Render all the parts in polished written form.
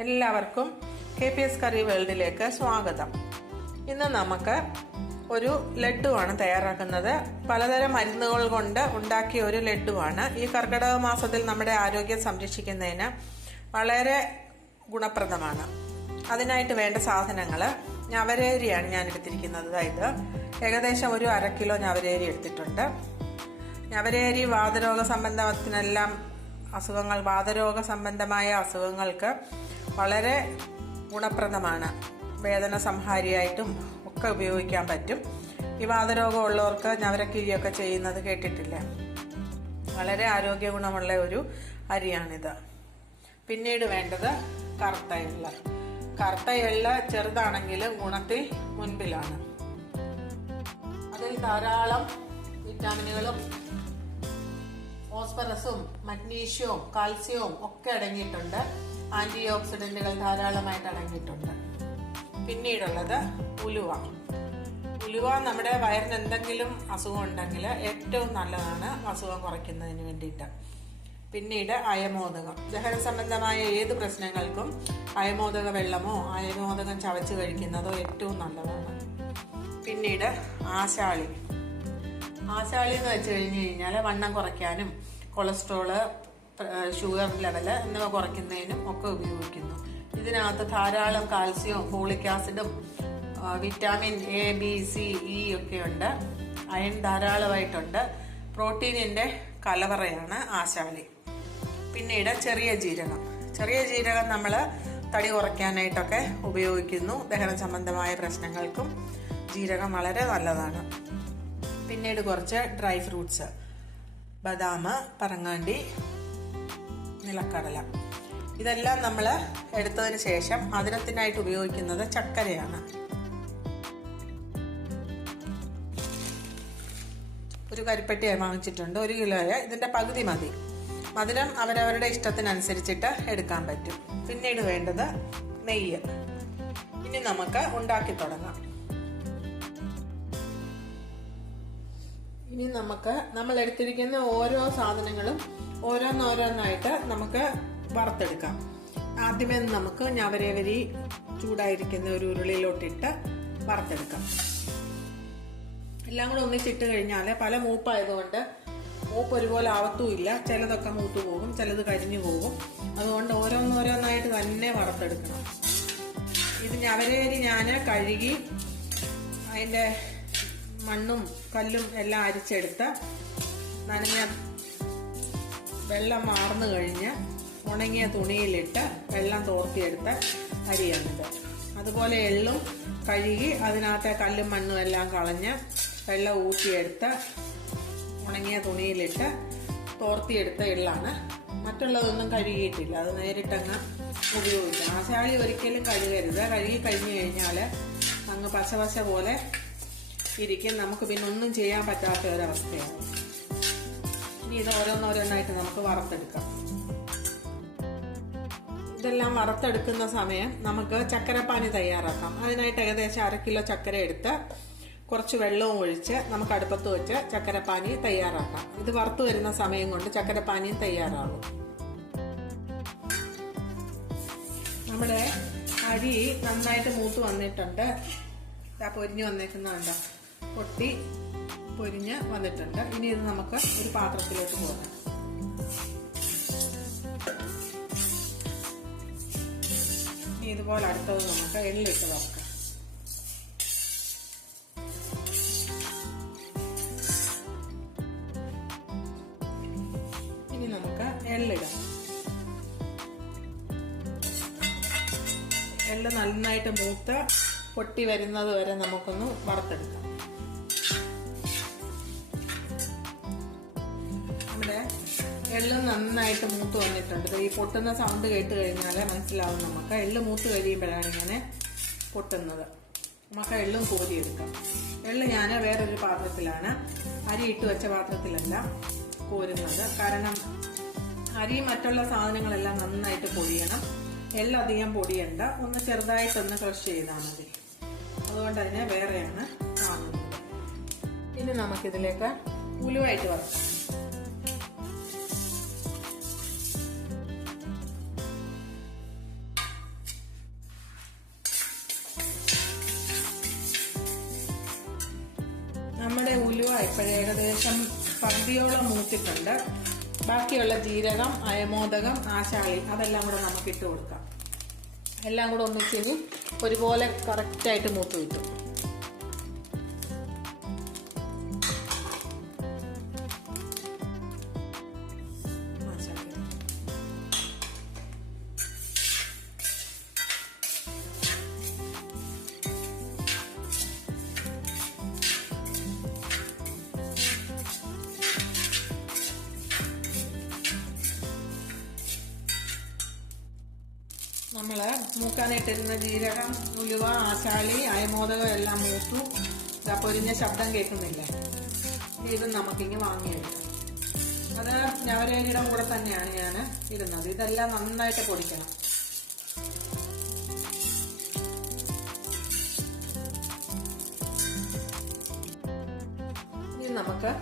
എല്ലാവർക്കും KPS കറി വേൾഡിലേക്ക് സ്വാഗതം. ഇന്ന് നമുക്ക് ഒരു ലഡുവാണ് തയ്യാറാക്കുന്നത്. പലതരം മരുന്നുകൾ കൊണ്ട് ഉണ്ടാക്കിയ ഒരു ലഡുവാണ്. ഈ കർക്കിടക മാസത്തിൽ നമ്മുടെ ആരോഗ്യം സംരക്ഷിക്കുന്നതിന് വളരെ ഗുണപ്രദമാണ്. അതിനായിട്ട് വേണ്ട സാധനങ്ങൾ ഞവരേരിയാണ് ഞാൻ എടുത്തിരിക്കുന്നത്. അതായത് ഏകദേശം ഒരു 1/2 കിലോ ഞവരേരി എടുത്തിട്ടുണ്ട്. ഞവരേരി വാതരോഗ സംബന്ധത്തിനെല്ലാം വാതരോഗ സംബന്ധമായ അസുഖങ്ങൾക്ക് വളരെ ഗുണപ്രദമാണ്. വേദന സംഹാരിയായിട്ടും ഒക്കെ ഉപയോഗിക്കാൻ പറ്റും. ഈ വാതരോഗം ഉള്ളവർക്ക് ഞവരക്കിഴിയൊക്കെ ചെയ്യുന്നത് കേട്ടിട്ടില്ല. വളരെ ആരോഗ്യ ഗുണമുള്ള ഒരു അരിയാണിത്. പിന്നീട് വേണ്ടത് കറുത്ത എള്ള്. കറുത്ത എള്ള് ചെറുതാണെങ്കിലും ഗുണത്തിൽ മുൻപിലാണ്. അതിൽ ധാരാളം വിറ്റാമിനുകളും ഫോസ്ഫറസും മഗ്നീഷ്യവും കാൽസ്യവും ഒക്കെ അടങ്ങിയിട്ടുണ്ട്. ആന്റി ഓക്സിഡന്റുകൾ ധാരാളമായിട്ട് അടങ്ങിയിട്ടുണ്ട്. പിന്നീടുള്ളത് ഉലുവ. ഉലുവ നമ്മുടെ വയറിന് എന്തെങ്കിലും അസുഖം ഉണ്ടെങ്കിൽ ഏറ്റവും നല്ലതാണ് അസുഖം കുറയ്ക്കുന്നതിന് വേണ്ടിയിട്ട്. പിന്നീട് അയമോദകം. ദഹന സംബന്ധമായ ഏത് പ്രശ്നങ്ങൾക്കും അയമോദക വെള്ളമോ അയമോദകം ചവച്ച് കഴിക്കുന്നതോ ഏറ്റവും നല്ലതാണ്. പിന്നീട് ആശാളി. ആശാളി എന്ന് വെച്ച് കഴിഞ്ഞാൽ വണ്ണം കുറയ്ക്കാനും കൊളസ്ട്രോള്, ഷുഗർ ലെവല് എന്നിവ കുറയ്ക്കുന്നതിനും ഒക്കെ ഉപയോഗിക്കുന്നു. ഇതിനകത്ത് ധാരാളം കാൽസ്യവും ഫോളിക് ആസിഡും vitamin A, B, C, E ഒക്കെ ഉണ്ട്. അയൺ ധാരാളമായിട്ടുണ്ട്. പ്രോട്ടീനിന്റെ കലവറയാണ് ആശാളി. പിന്നീട് ചെറിയ ജീരകം. ചെറിയ ജീരകം നമ്മൾ തടി കുറയ്ക്കാനായിട്ടൊക്കെ ഉപയോഗിക്കുന്നു. ദഹന സംബന്ധമായ പ്രശ്നങ്ങൾക്കും ജീരകം വളരെ നല്ലതാണ്. പിന്നീട് കുറച്ച് ഡ്രൈ ഫ്രൂട്ട്സ്, ബദാം, പറങ്ങാണ്ടി, നിലക്കടല. ഇതെല്ലാം നമ്മൾ എടുത്തതിന് ശേഷം മധുരത്തിനായിട്ട് ഉപയോഗിക്കുന്നത് ചക്കരയാണ്. ഒരു കരിപ്പെട്ടി വാങ്ങിച്ചിട്ടുണ്ട്, 1 കിലോയെ. ഇതിന്റെ പകുതി മതി. മധുരം അവരവരുടെ ഇഷ്ടത്തിനനുസരിച്ചിട്ട് എടുക്കാൻ പറ്റും. പിന്നീട് വേണ്ടത് നെയ്യ്. ഇനി നമുക്ക് ഉണ്ടാക്കി തുടങ്ങാം. ഇനി നമ്മൾ എടുത്തിരിക്കുന്ന ഓരോ സാധനങ്ങളും ഓരോന്നോരോന്നായിട്ട് നമുക്ക് വറുത്തെടുക്കാം. ആദ്യമേ നമുക്ക് ഞവരേവരി ചൂടായിരിക്കുന്ന ഒരു ഉരുളിയിലോട്ടിട്ട് വറുത്തെടുക്കാം. എല്ലാം കൂടെ ഒന്നിച്ചിട്ട് കഴിഞ്ഞാൽ പല മൂപ്പായതുകൊണ്ട് മൂപ്പ് ഒരുപോലെ ആവത്തുമില്ല. ചിലതൊക്കെ മൂത്തു പോകും, ചിലത് കരിഞ്ഞു പോകും. അതുകൊണ്ട് ഓരോന്നോരോന്നായിട്ട് തന്നെ വറുത്തെടുക്കണം. ഇത് ഞവരേരി ഞാൻ കഴുകി അതിൻ്റെ മണ്ണും കല്ലും എല്ലാം അരിച്ചെടുത്ത് നനഞ്ഞ വെള്ളം വാർന്നു കഴിഞ്ഞ് ഉണങ്ങിയ തുണിയിലിട്ട് വെള്ളം തോർത്തിയെടുത്ത അരിയാണിത്. അതുപോലെ എള്ളും കഴുകി അതിനകത്തെ കല്ലും മണ്ണും എല്ലാം കളഞ്ഞ് വെള്ളം ഊറ്റിയെടുത്ത് ഉണങ്ങിയ തുണിയിലിട്ട് തോർത്തിയെടുത്ത എള്ളാണ്. മറ്റുള്ളതൊന്നും കഴുകിയിട്ടില്ല, അത് നേരിട്ടങ്ങ് ഉപയോഗിക്കാം. ആശാളി ഒരിക്കലും കഴുകരുത്. കഴുകി കഴിഞ്ഞു കഴിഞ്ഞാൽ അങ്ങ് പശ പോലെ ഇരിക്കും. നമുക്ക് പിന്നെ ഒന്നും ചെയ്യാൻ പറ്റാത്ത ഒരവസ്ഥയാണ്. ഇനി ഇത് ഓരോന്നോരോന്നായിട്ട് നമുക്ക് വറുത്തെടുക്കാം. ഇതെല്ലാം വറുത്തെടുക്കുന്ന സമയം നമുക്ക് ചക്കരപ്പാനി തയ്യാറാക്കാം. അതിനായിട്ട് ഏകദേശം 1/2 കിലോ ചക്കര എടുത്ത് കുറച്ച് വെള്ളവും ഒഴിച്ച് നമുക്ക് അടുപ്പത്ത് വെച്ച് ചക്കരപ്പാനി തയ്യാറാക്കാം. ഇത് വറുത്തു വരുന്ന സമയം കൊണ്ട് ചക്കരപ്പാനിയും തയ്യാറാകും. നമ്മുടെ അരി നന്നായിട്ട് മൂത്ത് വന്നിട്ടുണ്ട്. പൊരിഞ്ഞ് വന്നേക്കുന്നുണ്ട്, പൊട്ടി പൊരിഞ്ഞ് വന്നിട്ടുണ്ട്. ഇനി ഇത് നമുക്ക് ഒരു പാത്രത്തിലേക്ക് പോകാം. ഇനി ഇതുപോലെ അടുത്തത് നമുക്ക് എള്ളിട്ട് വറക്കാം. ഇനി നമുക്ക് എള്ളിടാം. എള്ള് നന്നായിട്ട് മൂത്ത് പൊട്ടി വരുന്നത് വരെ നമുക്കൊന്ന് വറുത്തെടുക്കാം. നമ്മുടെ എള്ള് നന്നായിട്ട് മൂത്ത് വന്നിട്ടുണ്ട്. ഈ പൊട്ടുന്ന സൗണ്ട് കേട്ട് കഴിഞ്ഞാൽ മനസ്സിലാവും നമുക്ക്. എള്ള് മൂത്ത് കഴിയുമ്പോഴാണ് ഇങ്ങനെ പൊട്ടുന്നത്. നമുക്ക് എള്ളും കോരിയെടുക്കാം. എള്ള് ഞാൻ വേറൊരു പാത്രത്തിലാണ്, അരി ഇട്ട് വെച്ച പാത്രത്തിലല്ല കോരുന്നത്. കാരണം അരി മറ്റുള്ള സാധനങ്ങളെല്ലാം നന്നായിട്ട് പൊടിയണം. എള്ളധികം പൊടിയണ്ട, ഒന്ന് ചെറുതായിട്ടൊന്ന് ക്രഷ് ചെയ്താൽ മതി. അതുകൊണ്ട് അതിനെ വേറെയാണ് വാങ്ങുന്നത്. ഇനി നമുക്കിതിലേക്ക് ഉലുവായിട്ട് വറക്കാം. ഉലുവ ഇപ്പോൾ ഏകദേശം പകുതിയോളം മൂത്തിട്ടുണ്ട്. ബാക്കിയുള്ള ജീരകം, അയമോദകം, ആശാളി അതെല്ലാം കൂടെ നമുക്ക് ഇട്ട് കൊടുക്കാം. എല്ലാം കൂടെ ഒന്നിച്ചിനി ഒരുപോലെ കറക്റ്റായിട്ട് മൂത്ത് കിട്ടും. നമ്മൾ മൂക്കാനായിട്ടിരുന്ന ജീരകം, ഉലുവ, ആശാളി, അയമോദകം എല്ലാം മൂത്തു. പൊരിഞ്ഞ ശബ്ദം കേൾക്കുന്നില്ല. ഇതും നമുക്കിങ്ങ് വാങ്ങിയെടുക്കാം. അത് ഞവരരിയുടെ കൂടെ തന്നെയാണ് ഞാൻ ഇടുന്നത്. ഇതെല്ലാം നന്നായിട്ട് പൊടിക്കണം. ഇനി നമുക്ക്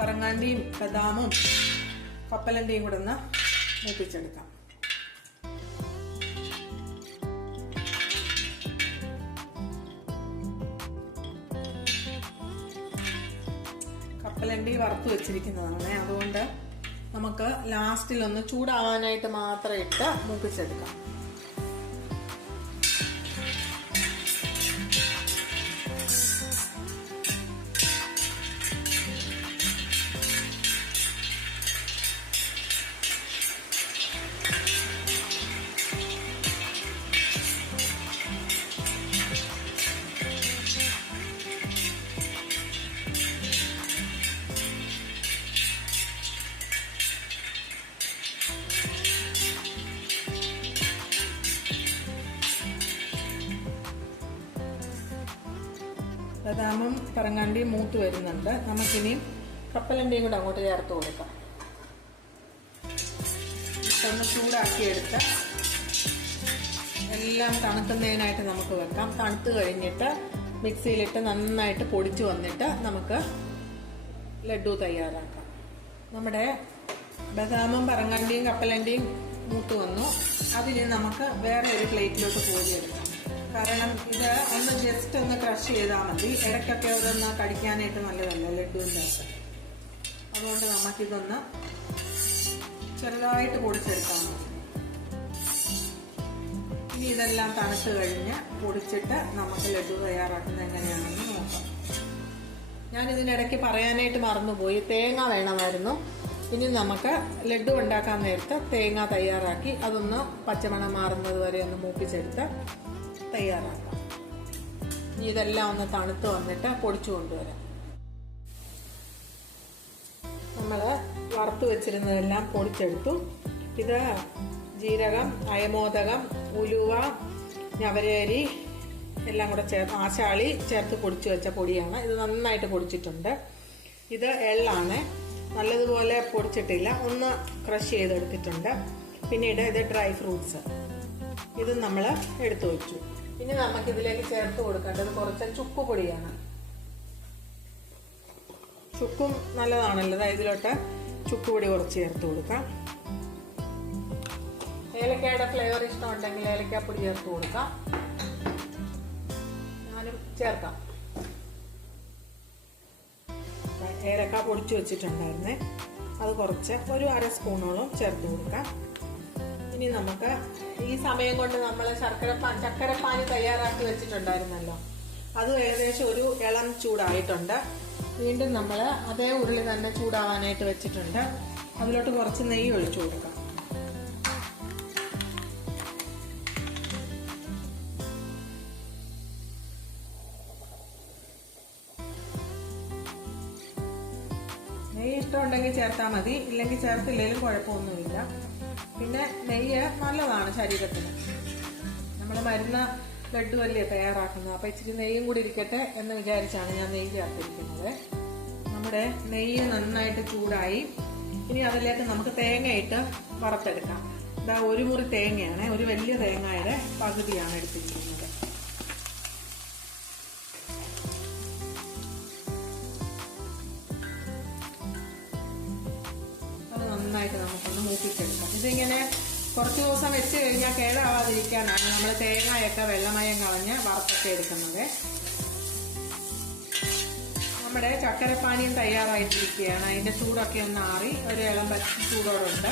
പറങ്ങാണ്ടിയും ബദാമും കപ്പലണ്ടിയും കൂടെ ഒന്ന് മൂപ്പിച്ചെടുക്കാം. കപ്പലണ്ടി വറുത്ത് വെച്ചിരിക്കുന്നതാണ്. അതുകൊണ്ട് നമുക്ക് ലാസ്റ്റിലൊന്ന് ചൂടാവാനായിട്ട് മാത്രം ഇട്ട് മൂപ്പിച്ചെടുക്കാം. ബദാമും പറങ്ങാണ്ടിയും മൂത്ത് വരുന്നുണ്ട്. നമുക്കിനി കപ്പലണ്ടിയും കൂടെ അങ്ങോട്ട് ചേർത്ത് കൊടുക്കാം. ഒന്ന് ചൂടാക്കിയെടുത്ത് എല്ലാം തണുക്കുന്നതിനായിട്ട് നമുക്ക് വെക്കാം. തണുത്ത് കഴിഞ്ഞിട്ട് മിക്സിയിലിട്ട് നന്നായിട്ട് പൊടിച്ചു വന്നിട്ട് നമുക്ക് ലഡു തയ്യാറാക്കാം. നമ്മുടെ ബദാമും പറങ്ങാണ്ടിയും കപ്പലണ്ടിയും മൂത്ത് വന്നു. അതിന് നമുക്ക് വേറെ ഒരു പ്ലേറ്റിലോട്ട് കോരിയെടുക്കാം. കാരണം ഇത് ഒന്ന് ജസ്റ്റ് ഒന്ന് ക്രഷ് ചെയ്താൽ മതി. ഇടയ്ക്കൊക്കെ അതൊന്ന് കടിക്കാനായിട്ട് നല്ലതല്ല ലഡുവിൻ്റെ അകത്ത്. അതുകൊണ്ട് നമുക്കിതൊന്ന് ചെറുതായിട്ട് പൊടിച്ചെടുക്കാൻ മതി. ഇനി ഇതെല്ലാം തണുത്ത് കഴിഞ്ഞ് പൊടിച്ചിട്ട് നമുക്ക് ലഡു തയ്യാറാക്കുന്നത് എങ്ങനെയാണെന്ന് നോക്കാം. ഞാനിതിനിടയ്ക്ക് പറയാനായിട്ട് മറന്നുപോയി, തേങ്ങ വേണമായിരുന്നു. ഇനി നമുക്ക് ലഡു ഉണ്ടാക്കാൻ നേരത്ത് തേങ്ങ തയ്യാറാക്കി അതൊന്ന് പച്ചമണം മാറുന്നത് വരെ ഒന്ന് മൂപ്പിച്ചെടുത്ത് തയ്യാറാക്കാം. ഇനി ഇതെല്ലാം ഒന്ന് തണുത്ത് വന്നിട്ട് പൊടിച്ചു കൊണ്ടുവരാം. നമ്മൾ വറുത്ത് വെച്ചിരുന്നതെല്ലാം പൊടിച്ചെടുത്തു. ഇത് ജീരകം, അയമോദകം, ഉലുവ, ഞവരരി എല്ലാം കൂടെ ചേർത്ത് ആശാളി ചേർത്ത് പൊടിച്ചു വെച്ച പൊടിയാണ്. ഇത് നന്നായിട്ട് പൊടിച്ചിട്ടുണ്ട്. ഇത് എള്ളാണ്. നല്ലതുപോലെ പൊടിച്ചിട്ടില്ല, ഒന്ന് ക്രഷ് ചെയ്തെടുത്തിട്ടുണ്ട്. പിന്നീട് ഇത് ഡ്രൈ ഫ്രൂട്ട്സ്, ഇത് നമ്മൾ എടുത്തു വെച്ചു. ഇനി നമുക്ക് ഇതിലേക്ക് ചേർത്ത് കൊടുക്കേണ്ടത് കുറച്ച് ചുക്ക് പൊടിയാണ്. ചുക്കും നല്ലതാണല്ലോ. ഇതിലോട്ട് ചുക്ക് പൊടി കുറച്ച് ചേർത്ത് കൊടുക്കാം. ഏലക്കയുടെ ഫ്ലേവർ ഇഷ്ടമുണ്ടെങ്കിൽ ഏലക്കാപ്പൊടി ചേർത്ത് കൊടുക്കാം. ഞാനും ചേർക്കാം. ഏലക്ക പൊടിച്ചു വെച്ചിട്ടുണ്ടായിരുന്നേ, അത് കുറച്ച് ഒരു അര സ്പൂണോളം ചേർത്ത് കൊടുക്കാം. ഇനി നമുക്ക് ഈ സമയം കൊണ്ട് നമ്മൾ ചക്കരപ്പാനി തയ്യാറാക്കി വെച്ചിട്ടുണ്ടായിരുന്നല്ലോ, അത് ഏകദേശം ഒരു ഇളം ചൂടായിട്ടുണ്ട്. വീണ്ടും നമ്മൾ അതേ ഉരുളി തന്നെ ചൂടാവാനായിട്ട് വെച്ചിട്ടുണ്ട്. അതിലോട്ട് കുറച്ച് നെയ്യ് ഒഴിച്ചു കൊടുക്കാം. നെയ്യ് ഇഷ്ടമുണ്ടെങ്കിൽ ചേർത്താൽ മതി, ഇല്ലെങ്കിൽ ചേർത്തില്ലെങ്കിലും കുഴപ്പമൊന്നുമില്ല. പിന്നെ നെയ്യ് നല്ലതാണ് ശരീരത്തിന്. നമ്മൾ മരുന്ന് ലഡു അല്ലേ തയ്യാറാക്കുന്നത്, അപ്പം ഇച്ചിരി നെയ്യും കൂടി ഇരിക്കട്ടെ എന്ന് വിചാരിച്ചാണ് ഞാൻ നെയ്യ് ചേർത്തിരിക്കുന്നത്. നമ്മുടെ നെയ്യ് നന്നായിട്ട് ചൂടായി. ഇനി അതിലേക്ക് നമുക്ക് തേങ്ങയിട്ട് വറുത്തെടുക്കാം. ഇതാ ഒരു മുറി തേങ്ങയാണ്, ഒരു വലിയ തേങ്ങയുടെ പകുതിയാണ് എടുത്തിരിക്കുന്നത്. അത് നന്നായിട്ട് നമുക്കൊന്ന് മൂപ്പിച്ചെടുക്കാം. ഇതിങ്ങനെ കുറച്ച് ദിവസം വെച്ച് കഴിഞ്ഞാൽ കേടാവാതിരിക്കാനാണ് നമ്മൾ തേങ്ങയൊക്കെ വെള്ളമയം കളഞ്ഞ് വറുത്തൊക്കെ എടുക്കുന്നത്. നമ്മുടെ ചക്കരപ്പാനിയും തയ്യാറായിട്ടിരിക്കുകയാണ്. അതിൻ്റെ ചൂടൊക്കെ ഒന്ന് ആറി ഒരു ഇളം പച്ച ചൂടോടുണ്ട്.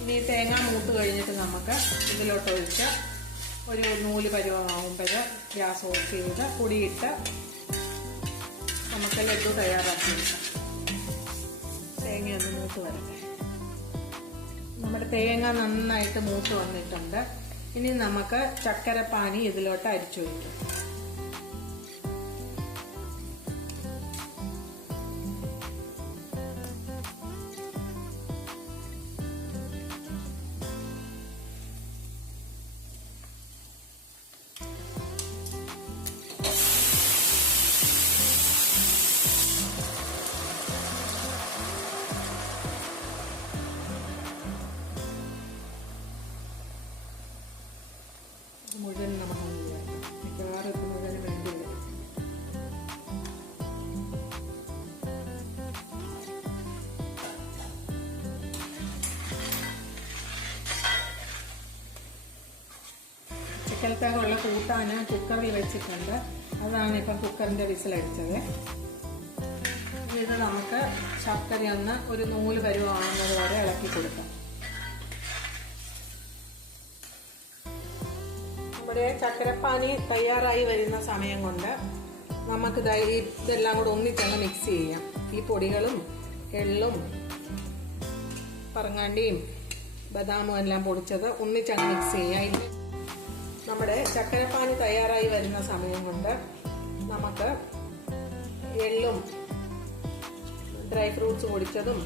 ഇനി തേങ്ങ മൂത്ത് കഴിഞ്ഞിട്ട് നമുക്ക് ഇതിലോട്ട് ഒഴിച്ച് ഒരു നൂല് പരുവമാകുമ്പോൾ ഗ്യാസ് ഓഫ് ചെയ്ത് പൊടിയിട്ട് നമുക്ക് ലഡു തയ്യാറാക്കി എടുക്കാം. തേങ്ങയൊന്ന് മൂത്ത് വരട്ടെ. നമ്മുടെ തേങ്ങ നന്നായിട്ട് മൂത്ത് വന്നിട്ടുണ്ട്. ഇനി നമുക്ക് ചക്കരപ്പാനി ഇതിലോട്ട് അരിച്ചൊഴിക്കാം. മുഴുവൻ നമുക്ക് മിക്കവാറും എത്തുന്നതിന് വേണ്ടി വരും. ചിക്കലത്തേക്കുള്ള കൂട്ടാന് കുക്കറിൽ വെച്ചിട്ടുണ്ട്. അതാണ് ഇപ്പം കുക്കറിൻ്റെ വിസിലടിച്ചത്. ഇത് നമുക്ക് ശർക്കരയൊന്ന് ഒരു നൂല് പരുവാകുന്നത് വരെ ഇളക്കി കൊടുക്കാം. നമ്മുടെ ചക്കരപ്പാനി തയ്യാറായി വരുന്ന സമയം കൊണ്ട് നമുക്ക് ഇതെല്ലാം കൂടെ ഒന്നിച്ചങ്ങ് മിക്സ് ചെയ്യാം. ഈ പൊടികളും എള്ളും പറങ്ങാണ്ടിയും ബദാമും എല്ലാം പൊടിച്ചത് ഒന്നിച്ചങ്ങ് മിക്സ് ചെയ്യാം. നമ്മുടെ ചക്കരപ്പാനി തയ്യാറായി വരുന്ന സമയം കൊണ്ട് നമുക്ക് എള്ളും ഡ്രൈ ഫ്രൂട്ട്സ് പൊടിച്ചതും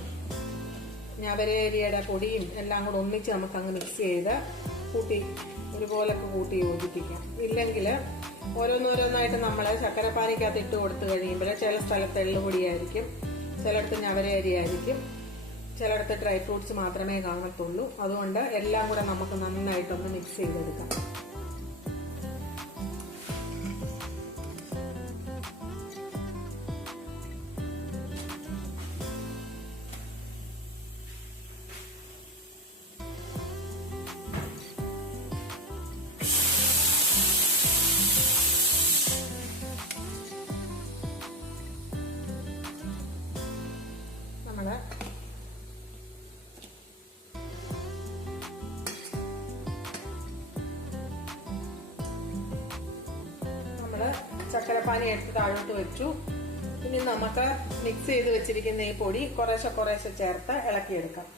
ഞവരേരിയുടെ പൊടിയും എല്ലാം കൂടെ ഒന്നിച്ച് നമുക്കങ്ങ് മിക്സ് ചെയ്ത് ഒരുപോലൊക്കെ കൂട്ടി യോജിപ്പിക്കാം. ഇല്ലെങ്കിൽ ഓരോന്നോരോന്നായിട്ട് നമ്മൾ ചക്കരപ്പാനിക്കകത്ത് ഇട്ട് കൊടുത്തു കഴിയുമ്പോൾ ചില സ്ഥലത്ത് എള്ളുപൊടിയായിരിക്കും, ചിലയിടത്ത് ഞവരേരിയായിരിക്കും, ചിലയിടത്ത് ഡ്രൈ ഫ്രൂട്ട്സ് മാത്രമേ കാണത്തുള്ളൂ. അതുകൊണ്ട് എല്ലാം കൂടെ നമുക്ക് നന്നായിട്ടൊന്ന് മിക്സ് ചെയ്തെടുക്കാം. ചക്കരപ്പാനി എടുത്ത് താഴോട്ട് വെച്ചു. ഇനി നമുക്ക് മിക്സ് ചെയ്ത് വെച്ചിരിക്കുന്ന ഈ പൊടി കുറേശ്ശെ കുറേശ്ശെ ചേർത്ത് ഇളക്കിയെടുക്കാം.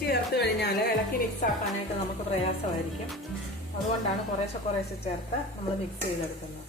ചേർത്ത് കഴിഞ്ഞാൽ ഇളക്കി മിക്സ് ആക്കാനായിട്ട് നമുക്ക് പ്രയാസമായിരിക്കും. അതുകൊണ്ടാണ് കുറേശ്ശെ കുറേശ്ശെ ചേർത്ത് നമ്മൾ മിക്സ് ചെയ്തെടുക്കുന്നത്.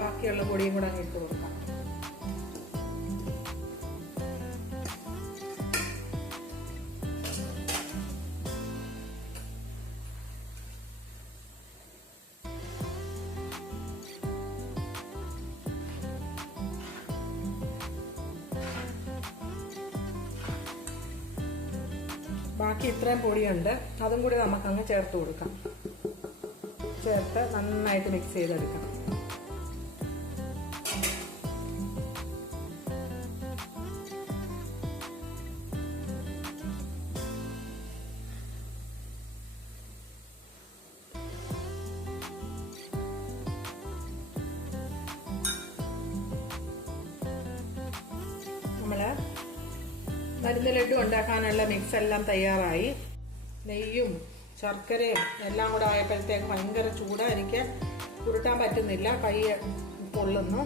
ബാക്കിയുള്ള പൊടിയും കൂടെ അങ്ങ് ഇട്ട് കൊടുക്കാം. ബാക്കി ഇത്രയും പൊടിയുണ്ട്, അതും കൂടി നമുക്കങ്ങ് ചേർത്ത് കൊടുക്കാം. ചേർത്ത് നന്നായിട്ട് മിക്സ് ചെയ്തെടുക്കാം. മരുന്ന് ലഡു ഉണ്ടാക്കാനുള്ള മിക്സ് എല്ലാം തയ്യാറായി. നെയ്യും ശർക്കരയും എല്ലാം കൂടെ ആയപ്പോഴത്തേക്ക് ഭയങ്കര ചൂടാ, എനിക്ക് ഉരുട്ടാൻ പറ്റുന്നില്ല, കൈ പൊള്ളുന്നു.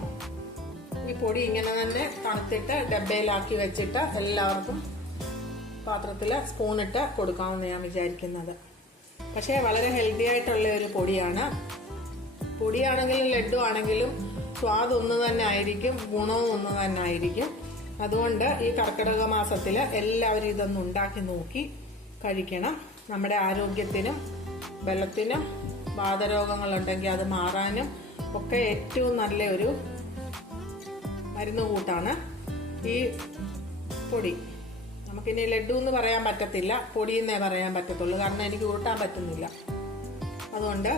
ഈ പൊടി ഇങ്ങനെ തന്നെ തണുത്തിട്ട് ഡബ്ബയിലാക്കി വെച്ചിട്ട് എല്ലാവർക്കും പാത്രത്തിൽ സ്പൂണിട്ട് കൊടുക്കാമെന്ന് ഞാൻ വിചാരിക്കുന്നത്. പക്ഷേ വളരെ ഹെൽത്തി ആയിട്ടുള്ള ഒരു പൊടിയാണ്. പൊടിയാണെങ്കിലും ലഡു ആണെങ്കിലും സ്വാദ് ഒന്ന് തന്നെ ആയിരിക്കും, ഗുണവും ഒന്ന് തന്നെ ആയിരിക്കും. അതുകൊണ്ട് ഈ കർക്കിടക മാസത്തിൽ എല്ലാവരും ഇതൊന്ന് ഉണ്ടാക്കി നോക്കി കഴിക്കണം. നമ്മുടെ ആരോഗ്യത്തിനും ബലത്തിനും വാതരോഗങ്ങളുണ്ടെങ്കിൽ അത് മാറാനും ഒക്കെ ഏറ്റവും നല്ല ഒരു മരുന്ന് കൂട്ടാണ് ഈ പൊടി. നമുക്കിനി ലഡു എന്ന് പറയാൻ പറ്റത്തില്ല, പൊടിയെന്നേ പറയാൻ പറ്റത്തുള്ളൂ, കാരണം എനിക്ക് ഉരുട്ടാൻ പറ്റുന്നില്ല. അതുകൊണ്ട്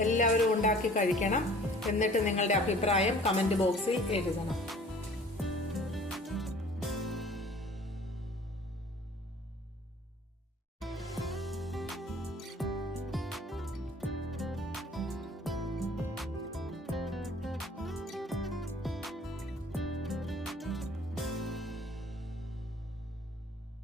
എല്ലാവരും ഉണ്ടാക്കി കഴിക്കണം. എന്നിട്ട് നിങ്ങളുടെ അഭിപ്രായം കമന്റ് ബോക്സിൽ എഴുതണം.